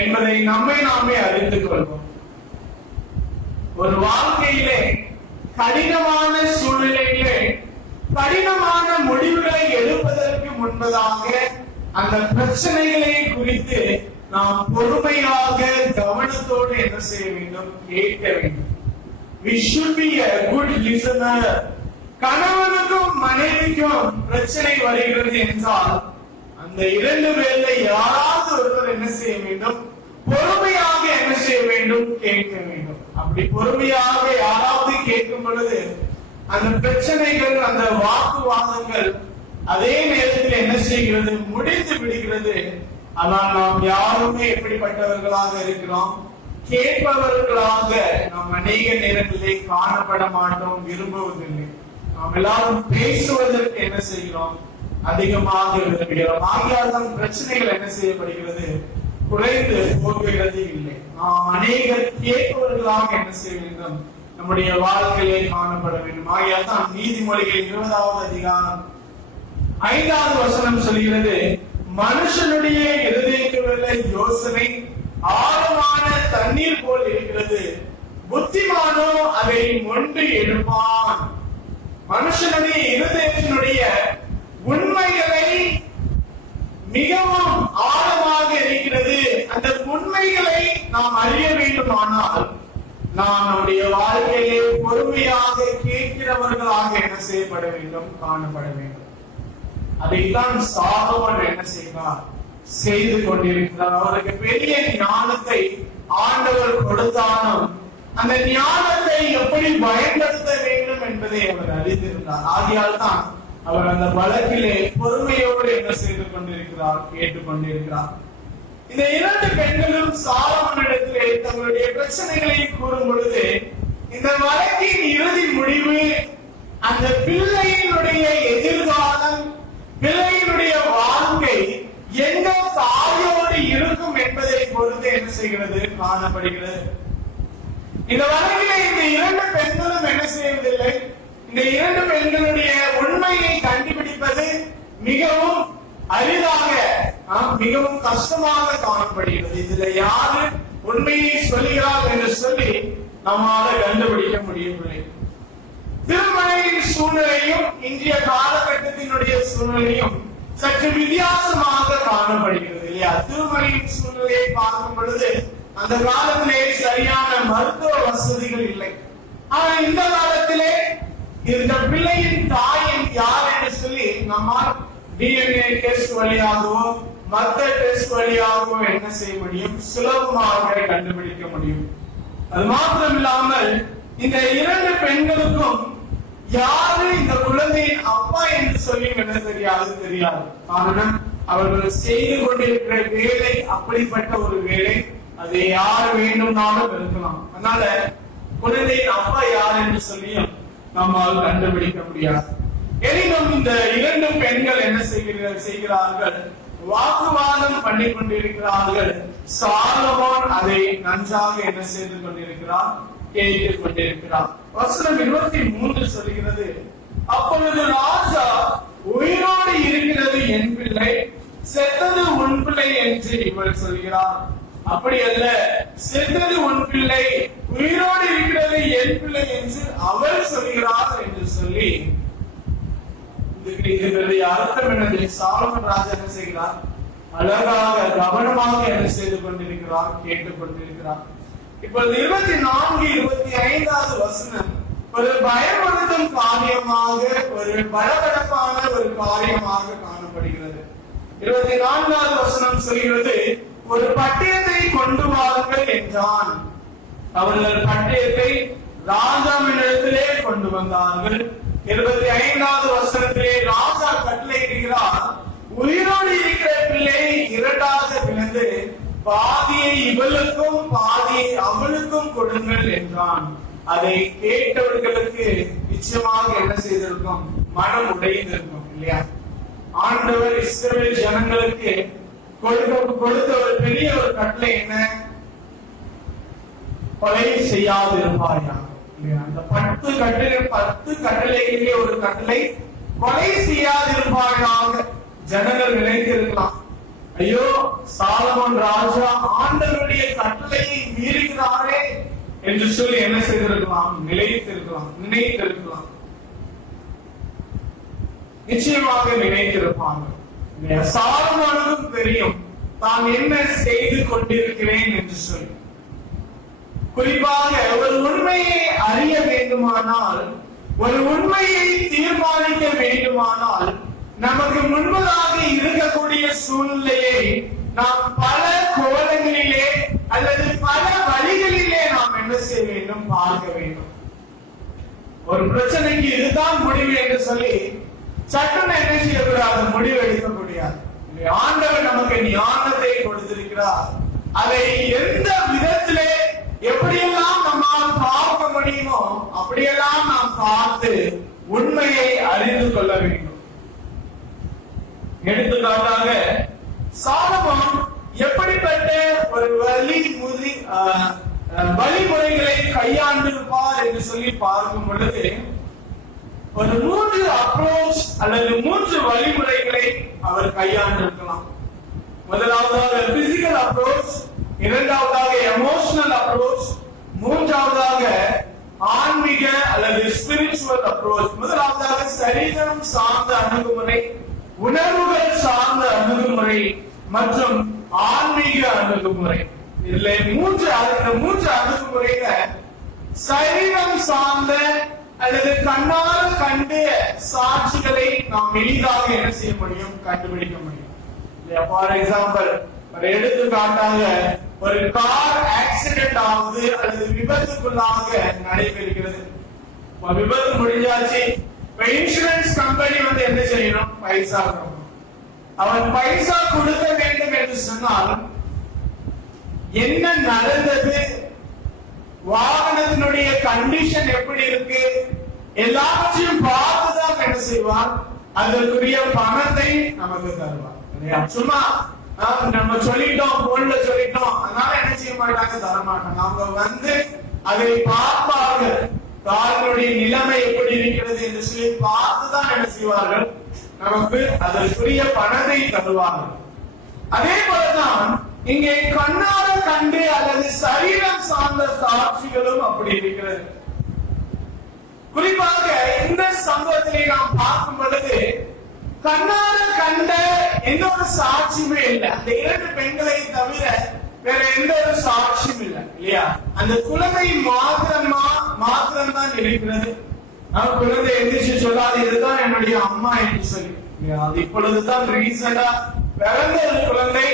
என்பதை நம்மை நாமே அறிந்து கொள்வோம். ஒரு வாழ்க்கையிலே கடினமான சூழ்நிலையிலே கடினமான முடிவுகளை எடுப்பதற்கு முன்பதாக அந்த பிரச்சனைகளை குறித்து நாம் பொறுமையாக கவனத்தோடு என்ன செய்ய வேண்டும்? கேட்க வேண்டும். We should be a good listener. கணவனுக்கும் மனைவிக்கும் பிரச்சனை வருகிறது என்றால் அந்த 2 பேர்ல யாராவது ஒருவர் என்ன செய்ய வேண்டும்? பொறுமையாக என்ன செய்ய வேண்டும்? கேட்க வேண்டும். அப்படி பொறுமையாக யாராவது கேட்கும் பொழுது அந்த பிரச்சனைகள், அந்த வாக்குவாதங்கள் அதே நேரத்தில் என்ன செய்கிறது? முடிந்து விடுகிறது. ஆனால் நாம் யாருமே எப்படிப்பட்டவர்களாக இருக்கிறோம்? கேட்பவர்களாக நாம் அநேக நேரத்திலே காணப்பட மாட்டோம், விரும்புவதில்லை. நாம் எல்லாரும் பேசுவதற்கு என்ன செய்கிறோம்? அதிகமாக விரும்புகிறோம். ஆகியால் தான் பிரச்சனைகள் என்ன செய்யப்படுகிறது? குறைந்து போகிறது இல்லை. நாம் அநேகர் கேட்பவர்களாக என்ன செய்ய வேண்டும்? நம்முடைய வாழ்க்கையிலே காணப்பட வேண்டும். ஆகியால் தான் நீதிமொழிகள் 20வது அதிகாரம் 5வது வசனம் சொல்கிறது, மனுஷனுடைய இருதயத்திலுள்ள யோசனை ஆழமான தண்ணீர் போல் இருக்கிறது, புத்திமானோ அதை மொண்டு எடுப்பான். மனுஷனுடைய இருதயத்தினுடைய உண்மைகளை மிகவும் ஆழமாக இருக்கிறது. அந்த உண்மைகளை நாம் அறிய வேண்டுமானால் நாம் நம்முடைய வாழ்க்கையிலே பொறுமையாக கேட்கிறவர்களாக என்ன செய்யப்பட வேண்டும்? காணப்பட வேண்டும். அதைத்தான் சாலமோன் என்ன செய்தார்? செய்து கொண்டிருக்கிறார். அவருக்கு பெரிய ஞானத்தை ஆண்டவர் கொடுத்தாலும் அந்த ஞானத்தை எப்படி பயன்படுத்த வேண்டும் என்பதை அவர் அறிந்திருந்தார். ஆகையால் தான் அவர் அந்த வழக்கிலே பொறுமையோடு என்ன செய்து கொண்டிருக்கிறார்? கேட்டுக் கொண்டிருக்கிறார். இந்த 2 பெண்களும் சாலமோனிடத்திலே தங்களுடைய பிரச்சனைகளை கூறும் பொழுது இந்த வழக்கின் இறுதி முடிவு அந்த பிள்ளையினுடைய எதிர்காலம், பிள்ளையினுடைய வாழ்க்கை எந்த தாயோடு இருக்கும் என்பதை பொறுத்து என்ன செய்கிறது? காணப்படுகிறது. இந்த வழக்கிலே இந்த 2 பெண்களும் என்ன செய்வதில்லை? இந்த 2 பெண்களுடைய உண்மையை கண்டுபிடிப்பது மிகவும் அரிதாக, மிகவும் கஷ்டமாக காணப்படுகிறது. இதுல யாரு உண்மையை சொல்லுகிறார் என்று சொல்லி நம்மால கண்டுபிடிக்க முடியவில்லை. திருமலையின் சூழ்நிலையும் இன்றைய காலகட்டத்தினுடைய சூழ்நிலையும் சற்று வித்தியாசமாக காணப்படுகிறது இல்லையா? திருமலையின் சூழ்நிலையை பார்க்கும் பொழுது அந்த காலத்திலே சரியான மருத்துவ வசதிகள் இல்லை. ஆனா இந்த காலத்திலே இந்த பிள்ளையின் தாயின் யார் என்று சொல்லி நம்மால் DNA டெஸ்ட் வழியாகவோ மற்ற டெஸ்ட் வழியாகவோ என்ன செய்ய முடியும்? சுலபமாக கண்டுபிடிக்க முடியும். அது மாத்திரம் இல்லாமல் இந்த 2 பெண்களுக்கும் யாரு இந்த குழந்தையின் அப்பா என்று சொல்லி என்ன தெரியாது. காரணம், அவர்கள் செய்து கொண்டிருக்கிற வேலை அப்படிப்பட்ட ஒரு வேலை. அதை யார் வேண்டும்னாலும் இருக்கலாம். அதனால குழந்தையின் அப்பா யார் என்று சொல்லியும் நம்மால் கண்டுபிடிக்க முடியாது. எனினும் இந்த 2 பெண்கள் என்ன செய்கிறார்கள்? வாக்குவாதம் பண்ணி கொண்டிருக்கிறார்கள். சாலமோன் அதை நன்றாக என்ன செய்து கொண்டிருக்கிறார்? கேட்டுக் கொண்டிருக்கிறார். வசனம் 23 சொல்கிறது, அப்பொழுது ராஜா, உயிரோடு இருக்கிறது என் பிள்ளை, செத்தது உன் பிள்ளை என்று இவர் சொல்கிறார். அப்படி அல்ல, செத்தது உன் பிள்ளை, உயிரோடு இருக்கிறது என் பிள்ளை என்று அவள் சொல்கிறார் என்று சொல்லி இதனுடைய அர்த்தம் என்னது? சாலமோன் ராஜா என்ன செய்கிறார்? அழகாக கவனமாக என்ன செய்து கொண்டிருக்கிறார்? கேட்டுக் கொண்டிருக்கிறார். இப்பொழுது 24, 25வது வசனம் ஒரு பயப்படுத்தும் காரியமாக, ஒரு பரபரப்பான ஒரு காரியமாக காணப்படுகிறது. 24வது வசனம் சொல்கிறது, ஒரு பட்டயத்தை கொண்டு வாருங்கள் என்றான். அவர்கள் பட்டயத்தை ராஜாவினிடத்திலே கொண்டு வந்தார்கள். 25வது வசனத்திலே ராஜா கட்டளையிடுகிறார், உயிரோடு இருக்கிற பிள்ளை 2ஆக பிளந்து பாதியை இவளுக்கும் பாதியை அவளுக்கும் கொடுங்கள் என்றான். அதை கேட்டவர்களுக்கு நிச்சயமாக என்ன செய்திருக்கும்? மனம் உடைந்திருக்கும் இல்லையா? ஆண்டவர் இஸ்ரவேல் ஜனங்களுக்கு கொடுத்த ஒரு பெரிய ஒரு கட்டளை என்ன? கொலை செய்யாதிருப்பாயா. அந்த 10 கட்டளைகளிலே ஒரு கட்டளை, கொலை செய்யாதிருப்பாயாக. ஜனங்கள் நினைத்திருக்கலாம், ஐயோ சாலமோன் ராஜா ஆண்டவருடைய கட்டளையை மீறுகிறாரே என்று சொல்லி என்ன செய்திருக்கலாம்? நினைத்திருக்கலாம். நிச்சயமாக நினைத்திருப்பாங்க. சாலமோனுக்கும் தெரியும் தான் என்ன செய்து கொண்டிருக்கிறேன் என்று சொல்லி. குறிப்பாக ஒரு உண்மையை அறிய வேண்டுமானால், ஒரு உண்மையை தீர்மானிக்க வேண்டும் வேண்டுமானால் நமக்கு முன்பதாக இருக்கக்கூடிய சூழ்நிலையை நாம் பல கோணங்களிலே அல்லது பல வழிகளிலே நாம் என்ன செய்ய வேண்டும், பார்க்க வேண்டும். ஒரு பிரச்சனைக்கு இதுதான் முடிவு என்று சொல்லி சட்டம் என்ன செய்யக்கூடாது, முடிவு எடுக்க முடியாது. ஆண்டவர் நமக்கு ஞானத்தை கொடுத்திருக்கிறார். அதை எந்த விதத்திலே எப்படியெல்லாம் நம்மால் பார்க்க முடியுமோ அப்படியெல்லாம் நாம் பார்த்து உண்மையை அறிந்து கொள்ள வேண்டும். எடுத்துக்காட்டாக சாலமோன் எப்படிப்பட்ட ஒரு வழிமுறைகளை கையாண்டிருப்பார் என்று சொல்லி பார்க்கும் பொழுது ஒரு 3 அப்ரோச் அல்லது 3 வழிமுறைகளை அவர் கையாண்டிருக்கலாம். முதலாவதாக பிசிக்கல் அப்ரோச், இரண்டாவதாக எமோஷனல் அப்ரோச், மூன்றாவதாக ஆன்மீக அல்லது ஸ்பிரிச்சுவல் அப்ரோச். முதலாவதாக சரீரம் சார்ந்த அணுகுமுறை, உணர்வுகள் சார்ந்த அணுகுமுறை மற்றும் ஆன்மீக அணுகுமுறை. இதுல மூன்று அணுகுமுறையில சரீரம் சார்ந்த அல்லது கண்ணால் கண்டு சாட்சிகளை நாம் எளிதாக என்ன செய்ய முடியும், கண்டுபிடிக்க முடியும். ஃபார் எக்ஸாம்பிள், ஒரு எடுத்துக்காட்டாக ஒரு கார் ஆக்சிடென்ட் ஆகுது அல்லது விபத்துக்குள்ளாக நடைபெறுகிறது. விபத்து முடிஞ்சாச்சு, இன்சூரன்ஸ் கம்பெனி வந்து என்ன செய்யணும், பைசா கொடுக்கணும். அவன் பைசா கொடுக்க வேண்டும் என்று சொன்னால் என்ன நடந்தது, வாகனத்தினுடைய கண்டிஷன் எப்படி இருக்கு, எல்லாவற்றையும் பார்த்துதான் என்ன செய்வார், அதற்குரிய பணத்தை நமக்கு தருவார். சும்மா நம்ம சொல்லிட்டோம், போன்ல சொல்லிட்டோம், அதனால என்ன செய்ய மாட்டாங்க, தர மாட்டாங்க. அவங்க வந்து அதை பார்ப்பார்கள், காரினுடைய நிலைமை எப்படி இருக்கிறது என்று சொல்லி பார்த்துதான் என்ன செய்வார்கள், நமக்கு அதற்குரிய பணத்தை தருவார்கள். அதே போலதான் இங்கே கண்ணால கண்டு அல்லது சரீரம் சார்ந்த சாட்சிகளும் அப்படி இருக்கிறது. குறிப்பாக இந்த சம்பவத்திலே நாம் பார்க்கும் பொழுது கண்ணால கண்ட எந்த ஒரு சாட்சியுமே இல்லை. அந்த 2 பெண்களை தவிர வேற எந்த ஒரு சாட்சியும் இல்லை, இல்லையா? அந்த குழந்தை மாத்திரம்தான் இருக்கிறது. குழந்தை எந்திரிச்சு சொல்லாது, இதுதான் என்னுடைய அம்மா என்று சொல்லி. அது இப்பொழுதுதான் ரீசெண்டா பிறந்த ஒரு குழந்தை.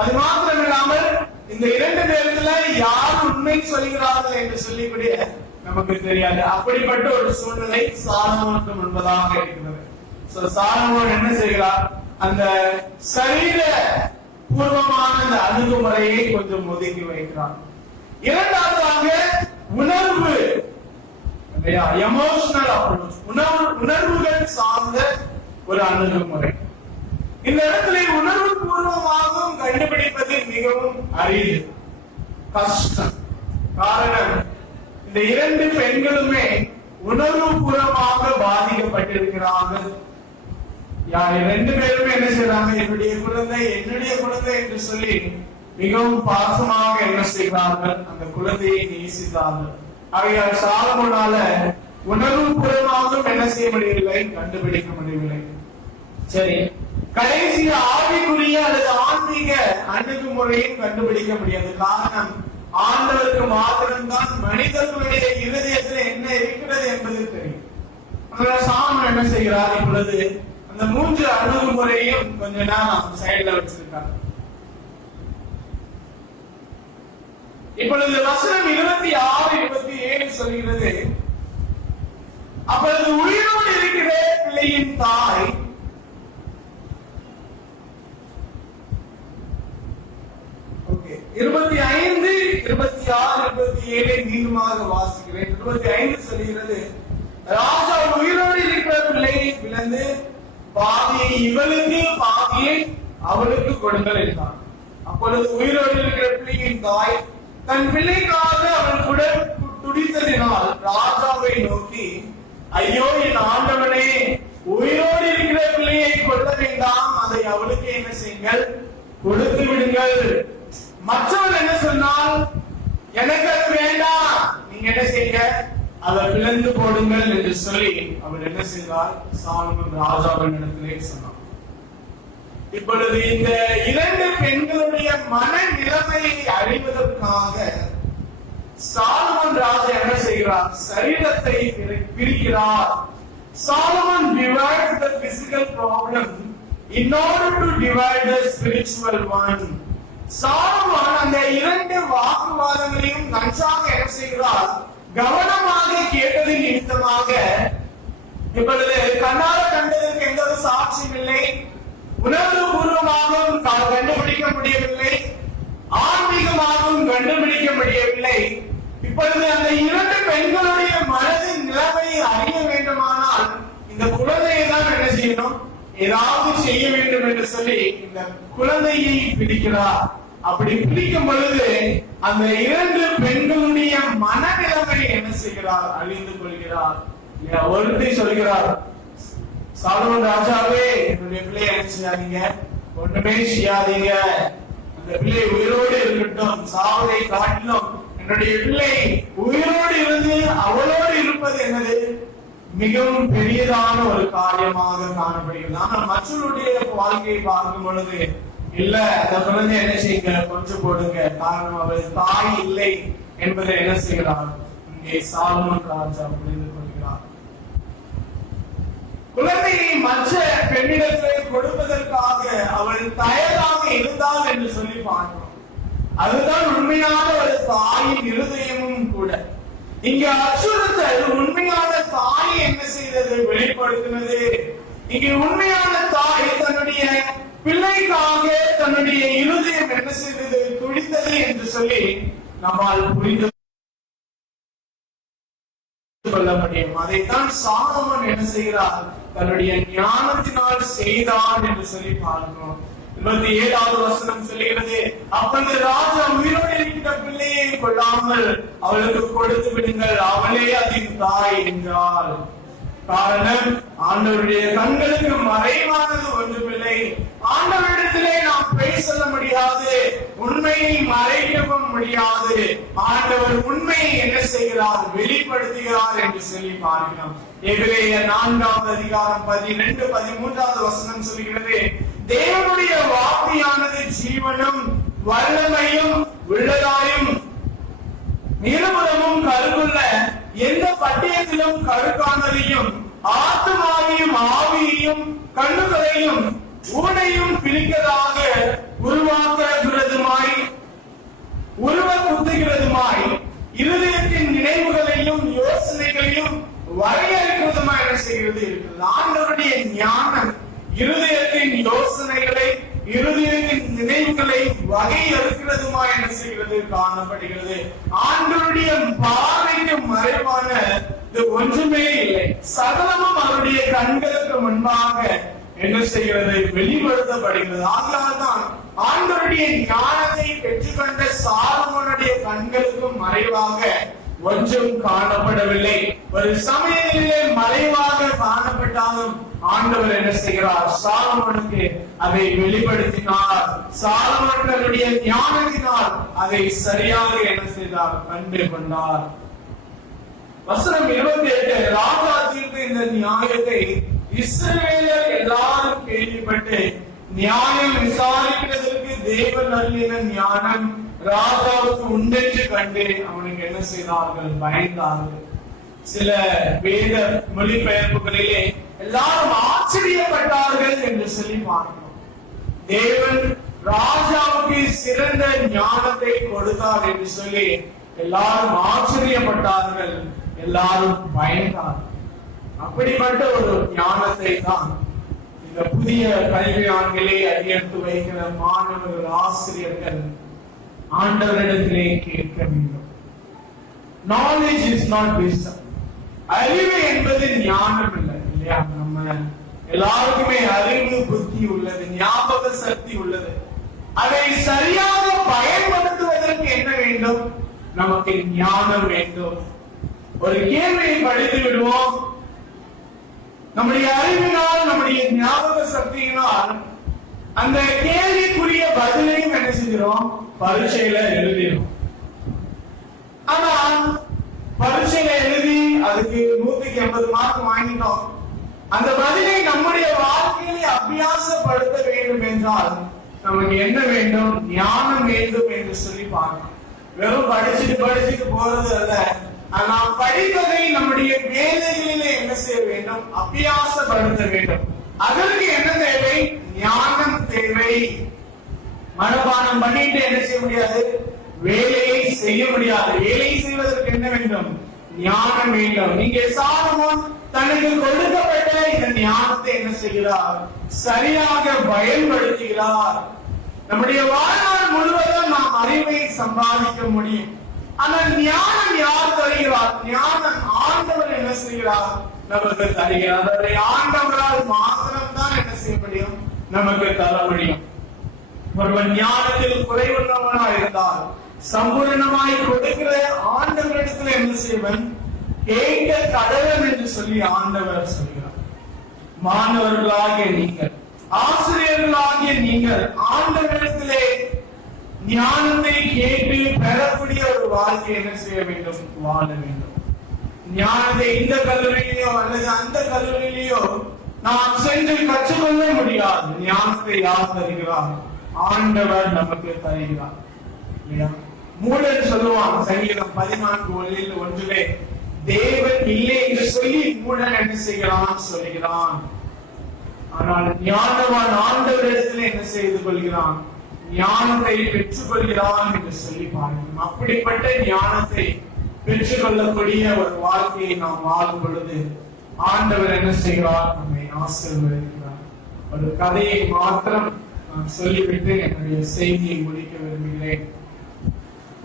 அது மாத்திரம் இல்லாமல் இந்த 2 பேருக்குள்ள யார் உண்மை சொல்கிறார்கள் என்று சொல்லிக்கூடிய நமக்கு தெரியாது. அப்படிப்பட்ட ஒரு சூழ்நிலை சாலமோனுக்கு முன்பதாக இருக்கிறது. சாலமோன் என்ன செய்கிறார், அந்த சரீர பூர்வமான அந்த அணுகுமுறையை கொஞ்சம் ஒதுக்கி வைக்கிறார். இரண்டாவதாக உணர்வு, எமோஷனல் அப்ரோச், உணர்வுகள் சார்ந்த ஒரு அணுகுமுறை. இந்த இடத்துல உணர்வு பூர்வமாகவும் கண்டுபிடிப்பது மிகவும் அரிது, கஷ்டம். காரணம், இந்த 2 பெண்களுமே உணர்வு பூர்வமாக பாதிக்கப்பட்டிருக்கிறார்கள். 2 பேருமே என்ன செய்யறாங்க, என்னுடைய குழந்தை என்று சொல்லி மிகவும் பாசமாக என்ன செய்கிறார்கள், அந்த குழந்தையை நேசித்தார்கள். ஆகையால் சாலமோனால உணர்வு பூர்வமாகவும் என்ன செய்ய முடியவில்லை, கண்டுபிடிக்க முடியவில்லை. சரி, கடைசி ஆவிக்குரிய அல்லது ஆன்மீக அணுகுமுறையும் கண்டுபிடிக்க முடியாது. காரணம், ஆண்டவருக்கு மாத்திரம்தான் மனிதர்களுடைய இருதயத்தில் என்ன இருக்கிறது என்பது தெரியும். சாலமோன் என்ன செய்கிறார், இப்பொழுது அந்த 3 அணுகுமுறையும் கொஞ்ச நேரம் சைடுல வச்சிருக்காங்க. இப்பொழுது வசனம் 26-27 சொல்கிறது, அப்பொழுது உயிரோடு இருக்கிற பிள்ளையின் தாய் 25, 26, 27 மீண்டுமாக வாசிக்கிறேன். 25 சொல்கிறது, ராஜா உயிரோடு இருக்கிற பிள்ளையை பிளந்து பாதியை இவளுக்கு பாதியை அவளுக்கு கொடுங்கள் என்றான். அப்பொழுது உயிரோடு இருக்கிற பிள்ளையின் தாய் தன் பிள்ளைக்காக அவள் கூட துடித்ததினால் ராஜாவை நோக்கி, ஐயோ என் ஆண்டவனே, உயிரோடு இருக்கிற பிள்ளையை கொல்ல வேண்டாம், அதை அவளுக்கு என்ன செய்யுங்கள், கொடுத்து விடுங்கள். மற்றவள் என்ன சொன்னால், எனக்கு அது வேண்டாம், நீங்க என்ன செய்யுங்க, அதை பிளந்து போடுங்கள் என்று சொல்லி அவர் என்ன செய்தார், சாலமோன் ராஜாவின் இடத்திலே சொன்னார். இப்பொழுது இந்த 2 பெண்களுடைய மன நிலைமையை அறிவதற்காக சாலமோன் ராஜா என்ன செய்கிறார், சரீரத்தை பிரிக்கிறார். Solomon divides the physical problem in order to divide the spiritual one. Solomon அந்த இரண்டு வாக்குவாதங்களையும் நன்றாக என்ன செய்கிறார்? கவனமாக கேட்டதின் நிமித்தமாக இப்பொழுது கண்ணால கண்டதற்கு எந்த ஒரு சாட்சியும் இல்லை, உணர்வு பூர்வமாகவும் கண்டுபிடிக்க முடியவில்லை, ஆன்மீகமாகவும் கண்டுபிடிக்க முடியவில்லை. இப்பொழுது அந்த இரண்டு பெண்களுடைய மனதின் நிலைமையை அறிய வேண்டுமானால் இந்த குழந்தையை தான் என்ன செய்யணும்? ஏதாவது செய்ய வேண்டும் என்று சொல்லி இந்த குழந்தையை பிடிக்கிறார். அப்படி பிடிக்கும் பொழுது அந்த இரண்டு பெண்களுடைய மனநிலைமை என்ன செய்கிறார்? அழிந்து கொள்கிறார். ஒருத்தி சொல்கிறார், சாலமோன் ராஜாவே, என்னுடைய பிள்ளையை என்ன செய்யாதீங்க, ஒண்ணுமே செய்யாதீங்க, அந்த பிள்ளை உயிரோடு இருக்கட்டும், சாவதை காட்டிலும் என்னுடைய பிள்ளை உயிரோடு இருந்து அவளோடு இருப்பது என்னது மிகவும் பெரியதான ஒரு காரியமாக காணப்படுகிறது. ஆனால் மற்றவருடைய வாழ்க்கையை பார்க்கும் பொழுது இல்ல, அந்த குழந்தை என்ன செய்யுங்க, கொஞ்சம் போடுங்க, காரணம் அவள் தாய் இல்லை என்பதை என்ன செய்கிறார்? இங்கே சாலமோன் ராஜா புரிந்து கொள்கிறார். குழந்தையை மற்ற பெண்ணிடத்தை கொடுப்பதற்காக அவள் தயாராக இருந்தாள் என்று சொல்லி பார்க்கிறோம். அதுதான் உண்மையான ஒரு தாயின் இருதயமும் கூட. இங்க அச்சுறுத்தல் உண்மையான தாய் என்ன செய்தது? வெளிப்படுத்தினது. இங்க உண்மையான தாய் தன்னுடைய பிள்ளைக்காக தன்னுடைய இருதயம் என்ன செய்தது? துடித்தது என்று சொல்லி நம்மால் புரிந்து கொள்ள முடியும். அதைத்தான் சாலமோன் என்ன செய்கிறார்? தன்னுடைய ஞானத்தினால் செய்தான் என்று சொல்லி பார்க்கிறோம். 27வது வசனம் சொல்லுகிறது, அப்பொழுது ராஜா உயிரோடு இருக்கிற பிள்ளையை கொள்ளாமல் அவளுக்கு கொடுத்து விடுங்கள், அவளே அதன் தாய் என்றாள். காரணம், ஆண்டவருடைய கண்களுக்கு மறைவானது ஒன்றுமில்லை. ஆண்டவரிடத்திலே நாம் பேச சொல்ல முடியாது, உண்மையை மறைக்கவும் முடியாது. ஆண்டவர் உண்மையை என்ன செய்கிறார்? வெளிப்படுத்துகிறார் என்று சொல்லி பார்க்கிறோம். எபிரேயர் 4வது அதிகாரம் 12, 13வது வசனம் சொல்கிறது, தேவனுடைய வார்த்தையானது ஜீவனும் வல்லமையும் உள்ளதாயும் இருபுறமும் கருவுள்ள எந்த பட்டயத்திலும் கருக்கானதையும் ஆத்மாவையும் ஆவியையும் கண்ணுகளையும் ஊனையும் பிரிக்கதாக உருவாக்குகிறதுமாய் உருவ குத்துகிறதுமாய் இருதயத்தின் நினைவுகளையும் யோசனைகளையும் வரையறுக்கிறதுமாய் என்ன செய்கிறது இருக்கிறது. ஆண்டவருடைய ஞானம் இருதயத்தின் யோசனைகளை இருதயத்தின் நினைவுகளை வகையறுக்கிறதுமா என்ன செய்கிறது காணப்படுகிறது. ஆண்டவருடைய பார்வைக்கு மறைவான ஒன்றுமே இல்லை. சகலமும் அவருடைய கண்களுக்கு முன்பாக என்ன செய்கிறது? வெளிப்படுத்தப்படுகிறது. ஆகலால்தான் ஆண்டவருடைய ஞானத்தை பெற்றுக்கொண்ட சாலமோனுடைய கண்களுக்கு மறைவாக ஒன்றும் காணப்படவில்லை. ஒரு சமயத்திலே மறைவாக காணப்பட்டாலும் ஆண்டவர் என்ன செய்கிறார்? சாலமோனுக்கு அதை வெளிப்படுத்தினார். சாலமோன் தன்னுடைய ஞானத்தினால் அதை சரியாக என்ன செய்தார்? கண்டு கொண்டார். வசனம் 28, ராஜா தீர்த்த இந்த நியாயத்தை இஸ்ரவேலர் எல்லாரும் கேள்விப்பட்டு நியாயம் விசாரிக்கிறதற்கு தேவன் அருளின ஞானம் ராஜாவுக்கு உண்டென்று கண்டு அவனுக்கு என்ன செய்தார்கள்? பயந்தார்கள். சில வேத மொழிபெயர்ப்புகளிலே எல்லாரும் ஆச்சரியப்பட்டார்கள் என்று சொல்லி பார்க்கிறோம். தேவன் ராஜாவுக்கு சிறந்த ஞானத்தை கொடுத்தார் என்று சொல்லி எல்லாரும் ஆச்சரியப்பட்டார்கள், எல்லாரும் பயந்தார்கள். அப்படிப்பட்ட ஒரு ஞானத்தை தான் இந்த புதிய கல்வி ஆண்களே அடியெடுத்து வைக்கிற மாணவர்கள், ஆசிரியர்கள் ஆண்டவரிடத்திலே கேட்க வேண்டும். Knowledge is not wisdom. அறிவு என்பது ஞானம் இல்லை இல்லையா? நம்ம எல்லாருக்குமே அறிவு, புத்தி உள்ளது, ஞாபக சக்தி உள்ளது. அதை சரியாக பயன்படுத்துவதற்கு என்ன வேண்டும்? நமக்கு ஞானம் வேண்டும். ஒரு கேள்வியை படித்து விடுவோம், நம்முடைய அறிவினால், நம்முடைய ஞாபக சக்தியினால் அந்த கேள்விக்குரிய பதிலையும் என்ன செஞ்சிடும்? பரீட்சையில எழுதிடும். ஆனா பரீட்சையில எழுதி அதுக்கு 180 மார்க் வாங்கிட்டோம். அந்த பதிலை நம்முடைய வாழ்க்கையிலே அபியாசப்படுத்த வேண்டும் என்றால் நமக்கு என்ன வேண்டும்? ஞானம் வேண்டும் என்று சொல்லி பார்க்கணும். வெறும் படிச்சுட்டு போறது அல்ல, நாம் படித்ததை நம்முடைய வேலைகளிலே என்ன செய்ய வேண்டும்? அபியாசப்படுத்த வேண்டும். அதற்கு என்ன தேவை? ஞானம் தேவை. மனப்பாடம் பண்ணிட்டு என்ன செய்ய முடியாது? வேலையை செய்ய முடியாது. வேலை செய்வதற்கு என்ன வேண்டும்? ஞானம் வேண்டும். இங்கே சாலமோன் தனக்கு கொடுக்கப்பட்ட இந்த ஞானத்தை என்ன செய்கிறார்? சரியாக பயன்படுத்துகிறார். நம்முடைய வாழ்நாள் முழுவதும் நாம் அறிவை சம்பாதிக்க முடியும். ஆனால் ஞானம் யார் தருகிறார்? ஞானம் ஆண்டவர் என்ன செய்கிறார்? நமக்கு தருகிறார். அதை ஆண்டவரால் மாத்திரம்தான் என்ன செய்ய முடியும்? நமக்கு தர முடியும். ஒருவன் ஞானத்தில் குறைவுள்ளவனா இருந்தால் சம்பூர்ணமாய் கொடுக்கிற ஆண்டவரிடத்தில் என்ன செய்வன்? கேட்க கடவுள் என்று சொல்லி ஆண்டவர் சொல்கிறார். மாணவர்களாகிய நீங்கள், ஆசிரியர்களாகிய நீங்கள் ஆண்டவரிடத்திலே ஞானத்தை கேட்டு பெறக்கூடிய ஒரு வாழ்க்கை என்ன செய்ய வேண்டும்? வாழ வேண்டும். ஞானத்தை இந்த கல்லூரியிலேயோ அல்லது அந்த கல்லூரியிலேயோ நாம் சென்று கற்றுக்கொள்ள முடியாது. ஞானத்தை யார் தருகிறார்? ஆண்டவர் நமக்கு தருகிறார். மூடன் சொல்லுவான் சங்கீதம் 14:1 தேவன் இல்லை என்று சொல்லி மூடன் என்ன செய்கிறான்? சொல்கிறான். ஆனால் ஞானவான் ஆண்டவரிடத்தில் என்ன செய்து கொள்கிறான்? ஞானத்தை பெற்றுக் கொள்கிறான் என்று சொல்லி பாருங்கள். அப்படிப்பட்ட ஞானத்தை பெற்றுக் கொள்ளக்கூடிய ஒரு வாழ்க்கையை நாம் வாழும் பொழுது ஆண்டவர் என்ன செய்கிறார்? நம்மை ஆசீர்வதிக்கிறார். ஒரு கதையை மாத்திரம் நான் சொல்லிவிட்டு என்னுடைய செய்தியை முடிக்க விரும்புகிறேன்.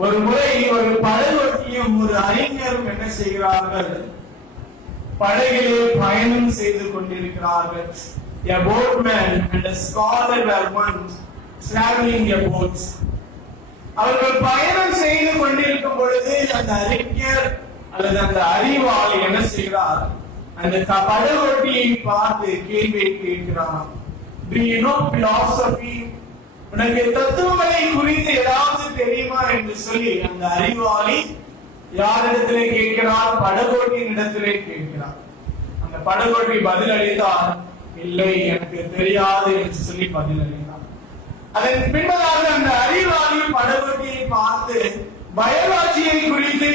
ஒரு முறை ஒரு படகோட்டியும் ஒரு அறிஞரும் என்ன செய்கிறார்கள்? படகிலே பயணம் செய்து கொண்டிருக்கிறார்கள். A boatman and a scholar were once traveling a boat. அவர்கள் பயணம் செய்து கொண்டிருக்கும் பொழுது அந்த அறிஞர் அல்லது அந்த அறிவாளி என்ன செய்கிறார்? அந்த படகோட்டியை பார்த்து கேள்வியை கேட்கிறார். Do you know philosophy? உனக்கு தத்துவங்களை குறித்து ஏதாவது தெரியுமா என்று சொல்லி அந்த அறிவாளி யாரிடத்திலே கேட்கிறார்? படகோட்டியின் இடத்திலே கேட்கிறார். அந்த படகோட்டி பதில் அளித்தார், இல்லை எனக்கு தெரியாது என்று சொல்லி பதில் அளித்தார். அதன் பின்பதாக அந்த அறிவாளி படகோட்டியை பார்த்து பயாலஜியை குறித்து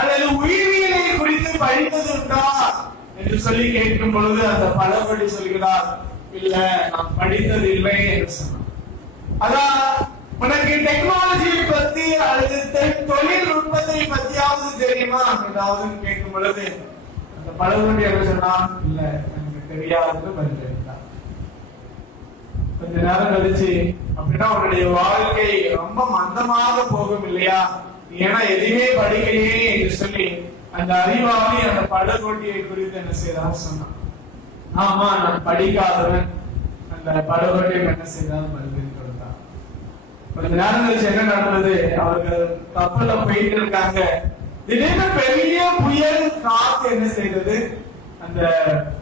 அல்லது உயிரியலை குறித்து படித்தது உண்டா என்று சொல்லி கேட்கும் பொழுது அந்த படகோட்டி சொல்கிறார், இல்ல நான் படித்தது இல்லை என்று சொன்னார். அதான் உனக்கு டெக்னாலஜியை பத்தி அல்லது தொழில்நுட்பத்தை பத்தியாவது தெரியுமா ஏதாவது கேட்கும் பொழுது அந்த படகோட்டி என்ன சொன்னான்? இல்ல எனக்கு தெரியாது பதிலளித்தார். கொஞ்ச நேரம் கழிச்சு, அப்படின்னா உன்னுடைய வாழ்க்கை ரொம்ப மந்தமாக போகும் இல்லையா, ஏன்னா எதுவுமே படிக்கலையே என்று சொல்லி அந்த அறிவாளி அந்த படகோட்டியை குறித்து என்ன செய்தார் சொன்னான். ஆமா நான் படிக்காதவன். அந்த படகோட்டியை என்ன செய்தார்? பதில் கொடுத்தார். கொஞ்ச நேரம் கழிச்சு என்ன நடந்தது? அவர்கள் கப்பல்ல போயிட்டு இருக்காங்க. திடீர்னு பெரிய புயல் காத்து என்ன செய்தது? அந்த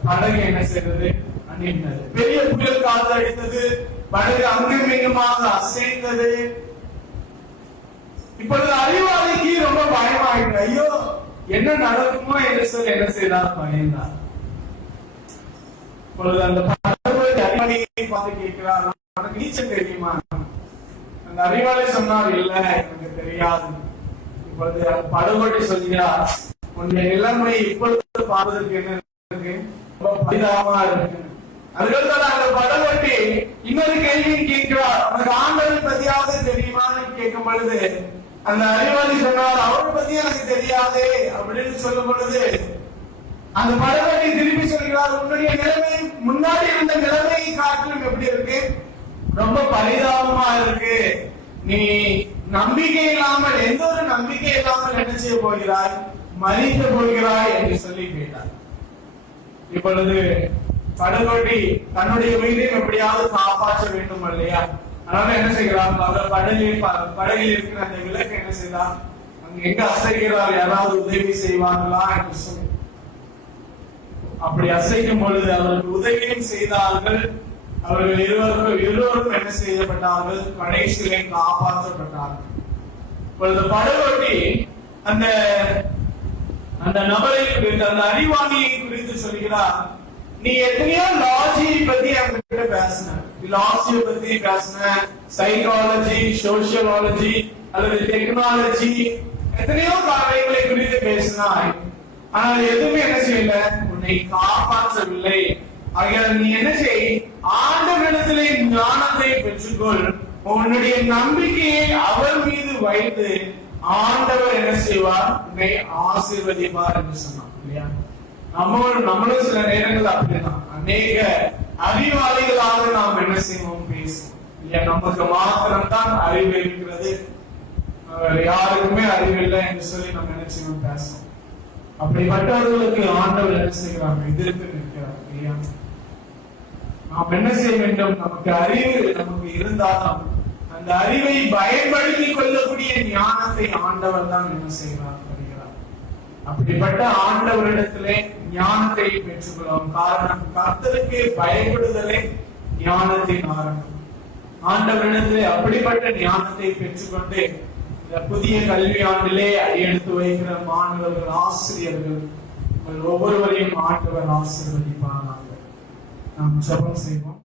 படகு என்ன செய்தது? அணிந்தது. பெரிய புயல் காத்து அடித்தது. படகு அங்கும் இங்குமாக அசைந்தது. இப்பொழுது அறிவாளிக்கு ரொம்ப பயமாயிட்டு, ஐயோ என்ன நடக்குமோ என்று சொல்லி என்ன செய்தார்? பயந்தார். இப்பொழுது அந்த அறிவாளியை பார்த்து கேட்கிறார், உனக்கு நீச்சல் தெரியுமா? அந்த அறிவாளி சொன்னார், இல்ல எனக்கு தெரியாது. இப்பொழுது படகோட்டி சொல்கிறார், உன்னுடைய நிலைமை இப்பொழுது பார்ப்பதற்கு என்ன இருக்கு? ரொம்ப பரிதாபமா இருக்கு. அதுக்கப்புறம் அந்த படகோட்டி இன்னொரு கேள்வி கேட்கிறார், உனக்கு ஆண்டவரை பத்தியாவது தெரியுமான்னு கேட்கும் பொழுது அந்த அறிவாளி சொன்னார், அவரை பத்தி எனக்கு தெரியாதே அப்படின்னு சொல்லும் பொழுது அந்த படகோட்டி திருப்பி சொல்கிறார், உன்னுடைய நிலைமை முன்னாடி இருந்த நிலைமையை காட்டிலும் எப்படி இருக்கு? ரொம்ப பரிதாபமா இருக்கு. நீ நம்பிக்கை இல்லாமல், எந்த ஒரு நம்பிக்கை இல்லாமல் என்ன செய்ய போகிறாய்? மறிக்க போகிறாய் என்று சொல்லி கேட்டார். இப்பொழுது படகோட்டி தன்னுடைய உயிரையும் எப்படியாவது காப்பாற்ற வேண்டும் இல்லையா? அதனால என்ன செய்கிறார்? படகில் இருக்கிற அந்த விளக்கு என்ன செய்தார்? அங்க எங்க அசைக்கிறார், யாராவது உதவி செய்வாங்களா என்று சொல்லி அப்படி அசைக்கும் பொழுது அவருக்கு உதவியும் செய்தார்கள். அவர்கள் இருவரும் என்ன செய்யப்பட்டார்கள்? கடைசியிலே காப்பாற்றப்பட்டார்கள். இப்பொழுது படகோட்டி அந்த அந்த நபரை குறித்து, அந்த அறிவாளியை குறித்து சொல்கிறார், நீ எத்தனையோ லாஜியை பத்தி அவங்ககிட்ட பேசின, பிலாசபியை பத்தி பேசின, சைக்காலஜி, சோசியாலஜி அல்லது டெக்னாலஜி எத்தனையோ காரியங்களை குறித்து பேசினாய், ஆனால் எதுவுமே என்ன செய்யல, உன்னை காப்பாற்றவில்லை. ஆகையால் நீ என்ன செய், ஆண்டவரிடத்திலே ஞானத்தை பெற்றுக்கொள். உன்னுடைய நம்பிக்கையை அவர் மீது வைத்து ஆண்டவர் என்ன செய்வார், உன்னை ஆசீர்வதிப்பார் என்று சொன்னார் இல்லையா? நம்மளும் சில நேரங்கள் அப்படிதான் அநேக அறிவாளிகளாக நாம் என்ன செய்வோம், பேசுவோம் இல்லையா? நமக்கு மாத்திரம்தான் அறிவு இருக்கிறது, யாருக்குமே அறிவு இல்லை என்று சொல்லி நம்ம என்ன செய்வோம், பேசுவோம். அப்படிப்பட்டவர்களுக்கு ஆண்டவர் என்ன செய்கிறார், எதிர்த்து நிற்கிறார் இல்லையா? நாம் என்ன செய்ய வேண்டும், நமக்கு அறிவு நமக்கு இருந்தாலும் அந்த அறிவை பயன்படுத்திக் கொள்ளக்கூடிய ஞானத்தை ஆண்டவர் தான் என்ன செய்கிறார், வருகிறார். அப்படிப்பட்ட ஆண்டவரிடத்திலே ஞானத்தை பெற்றுக்கொள்ளும். காரணம், கர்த்தருக்கு பயப்படுதலே ஞானத்தின் ஆரம்பம். ஆண்டவரிடத்திலே அப்படிப்பட்ட ஞானத்தை பெற்றுக்கொண்டு இந்த புதிய கல்வி ஆண்டிலே எடுத்து வைக்கிற மாணவர்கள், ஆசிரியர்கள் ஒவ்வொருவரையும் ஆண்டவர் ஆசீர்வதிப்பாராக. நாம் ஜெபம் செய்வோம்.